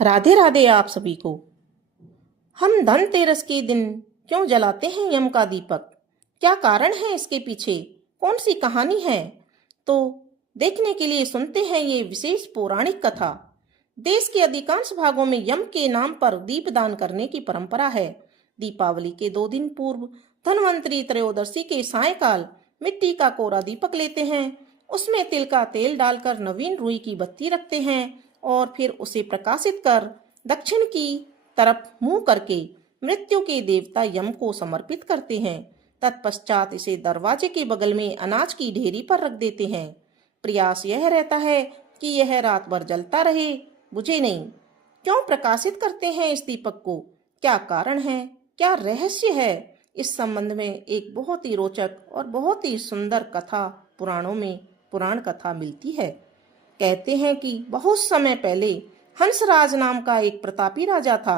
राधे राधे आप सभी को। हम धनतेरस के दिन क्यों जलाते हैं यम का दीपक? क्या कारण है इसके पीछे? कौन सी कहानी है? तो देखने के लिए सुनते हैं ये विशेष पौराणिक कथा। देश के अधिकांश भागों में यम के नाम पर दीपदान करने की परंपरा है। दीपावली के 2 दिन पूर्व धनवंतरी त्रयोदशी के सायकाल मिट्टी का कोरा दीपक लेते हैं। उसमें तिल का तेल डालकर नवीन रुई की बत्ती रखते हैं और फिर उसे प्रकाशित कर दक्षिण की तरफ मुंह करके मृत्यु के देवता यम को समर्पित करते हैं। तत्पश्चात इसे दरवाजे के बगल में अनाज की ढेरी पर रख देते हैं। प्रयास यह रहता है कि यह रात भर जलता रहे, बुझे नहीं। क्यों प्रकाशित करते हैं इस दीपक को? क्या कारण है? क्या रहस्य है? इस संबंध में एक बहुत ही रोचक और बहुत ही सुंदर कथा पुराणों में पुराण कथा मिलती है। कहते हैं कि बहुत समय पहले हंसराज नाम का एक प्रतापी राजा था।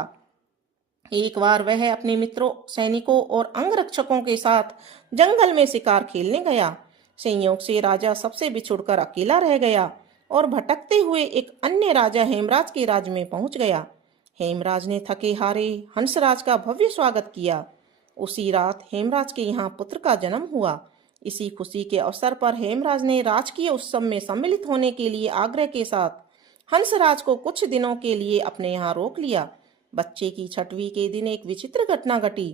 एक बार वह अपने मित्रों, सैनिकों और अंगरक्षकों के साथ जंगल में शिकार खेलने गया। संयोग से राजा सबसे बिछुड़कर अकेला रह गया और भटकते हुए एक अन्य राजा हेमराज के राज्य में पहुंच गया। हेमराज ने थके हारे हंसराज का भव्य स्वागत किया। उसी रात हेमराज के यहाँ पुत्र का जन्म हुआ। इसी खुशी के अवसर पर हेमराज ने राजकीय उत्सव में सम्मिलित होने के लिए आग्रह के साथ हंसराज को कुछ दिनों के लिए अपने यहाँ रोक लिया। बच्चे की छठवीं के दिन एक विचित्र घटना घटी।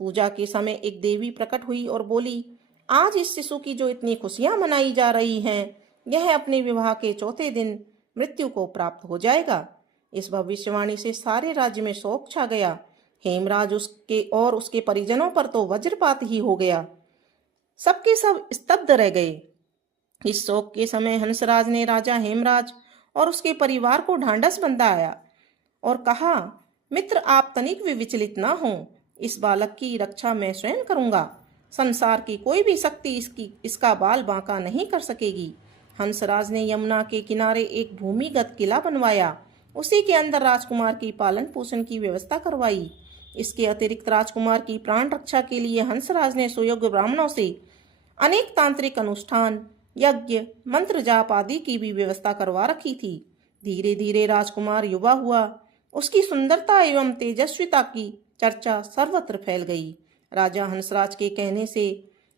पूजा के समय एक देवी प्रकट हुई और बोली, आज इस शिशु की जो इतनी खुशियां मनाई जा रही हैं, यह अपने विवाह के चौथे दिन मृत्यु को प्राप्त हो जाएगा। इस भविष्यवाणी से सारे राज्य में शोक छा गया। हेमराज उसके और उसके परिजनों पर तो वज्रपात ही हो गया। सबके सब स्तब्ध रह गए। इस शोक के समय हंसराज ने राजा हेमराज और उसके परिवार को ढांढस बंधाया और कहा, मित्र, आप तनिक भी विचलित ना हो। इस बालक की रक्षा मैं स्वयं करूंगा। संसार की कोई भी शक्ति इसका बाल बांका नहीं कर सकेगी। हंसराज ने यमुना के किनारे एक भूमिगत किला बनवाया। उसी के अंदर राजकुमार की पालन पोषण की व्यवस्था करवाई। इसके अतिरिक्त राजकुमार की प्राण रक्षा के लिए हंसराज ने सुयोग्य ब्राह्मणों से अनेक तांत्रिक अनुष्ठान, यज्ञ, मंत्र जाप आदि की भी व्यवस्था करवा रखी थी। धीरे धीरे राजकुमार युवा हुआ। उसकी सुंदरता एवं तेजस्विता की चर्चा सर्वत्र फैल गई। राजा हंसराज के कहने से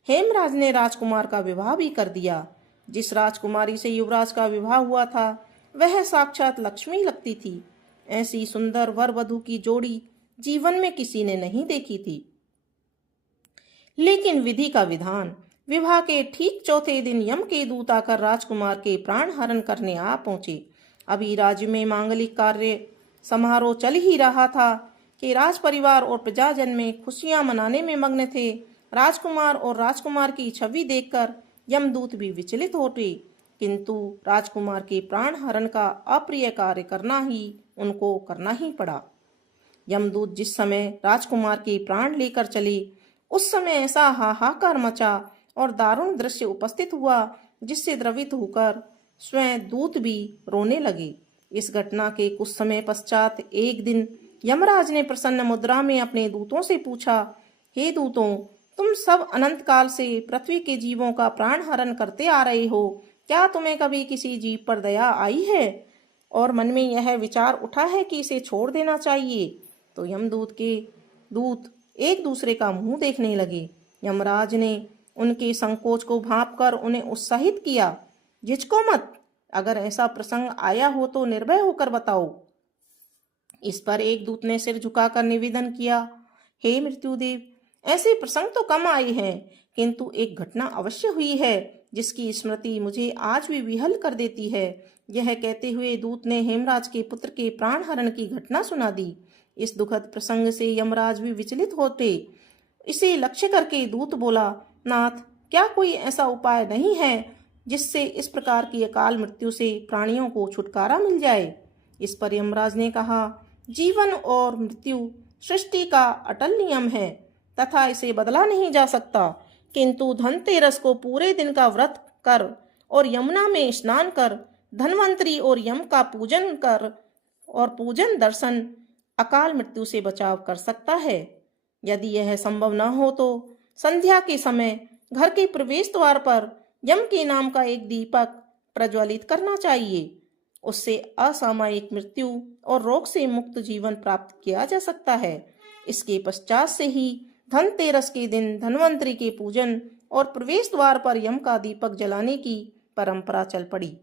हेमराज ने राजकुमार का विवाह भी कर दिया। जिस राजकुमारी से युवराज का विवाह हुआ था, वह साक्षात लक्ष्मी लगती थी। ऐसी सुंदर वर वधू की जोड़ी जीवन में किसी ने नहीं देखी थी। लेकिन विधि का विधान। विवाह के ठीक चौथे दिन यम के दूत आकर राजकुमार के प्राण हरण करने आ पहुंचे। अभी राज्य में मांगलिक कार्य समारोह चल ही रहा था कि राज परिवार और प्रजाजन में खुशियां मनाने में मग्न थे। राजकुमार और राजकुमार की छवि देखकर यमदूत भी विचलित हो उठे, किंतु राजकुमार के प्राण हरण का अप्रिय कार्य उनको करना ही पड़ा। यमदूत जिस समय राजकुमार के प्राण लेकर चले, उस समय ऐसा हाहाकार मचा और दारुण दृश्य उपस्थित हुआ जिससे द्रवित होकर स्वयं दूत भी रोने लगे। इस घटना के कुछ समय पश्चात एक दिन यमराज ने प्रसन्न मुद्रा में अपने दूतों से पूछा, हे दूतों, तुम सब अनंत काल से पृथ्वी के जीवों का प्राण हरण करते आ रहे हो। क्या तुम्हें कभी किसी जीव पर दया आई है और मन में यह विचार उठा है कि इसे छोड़ देना चाहिए? तो यमदूत के दूत एक दूसरे का मुंह देखने लगे। यमराज ने उनके संकोच को भांपकर उन्हें उत्साहित किया, झिझको मत। अगर ऐसा प्रसंग आया हो तो निर्भय होकर बताओ। इस पर एक दूत ने सिर झुकाकर निवेदन किया, हे मृत्युदेव, ऐसे प्रसंग तो कम आए हैं, किंतु एक घटना अवश्य हुई है जिसकी स्मृति मुझे आज भी विहल कर देती है। यह कहते हुए दूत ने हेमराज के पुत्र के प्राण हरण की घटना सुना दी। इस दुखद प्रसंग से यमराज भी विचलित होते। इसे लक्ष्य करके दूत बोला, नाथ, क्या कोई ऐसा उपाय नहीं है जिससे इस प्रकार की अकाल मृत्यु से प्राणियों को छुटकारा मिल जाए? इस पर यमराज ने कहा, जीवन और मृत्यु सृष्टि का अटल नियम है तथा इसे बदला नहीं जा सकता, किंतु धनतेरस को पूरे दिन का व्रत कर और यमुना में स्नान कर धनवंतरी और यम का पूजन कर और पूजन दर्शन अकाल मृत्यु से बचाव कर सकता है। यदि यह संभव न हो तो संध्या के समय घर के प्रवेश द्वार पर यम के नाम का एक दीपक प्रज्वलित करना चाहिए। उससे असामयिक मृत्यु और रोग से मुक्त जीवन प्राप्त किया जा सकता है। इसके पश्चात से ही धनतेरस के दिन धन्वंतरि के पूजन और प्रवेश द्वार पर यम का दीपक जलाने की परंपरा चल पड़ी।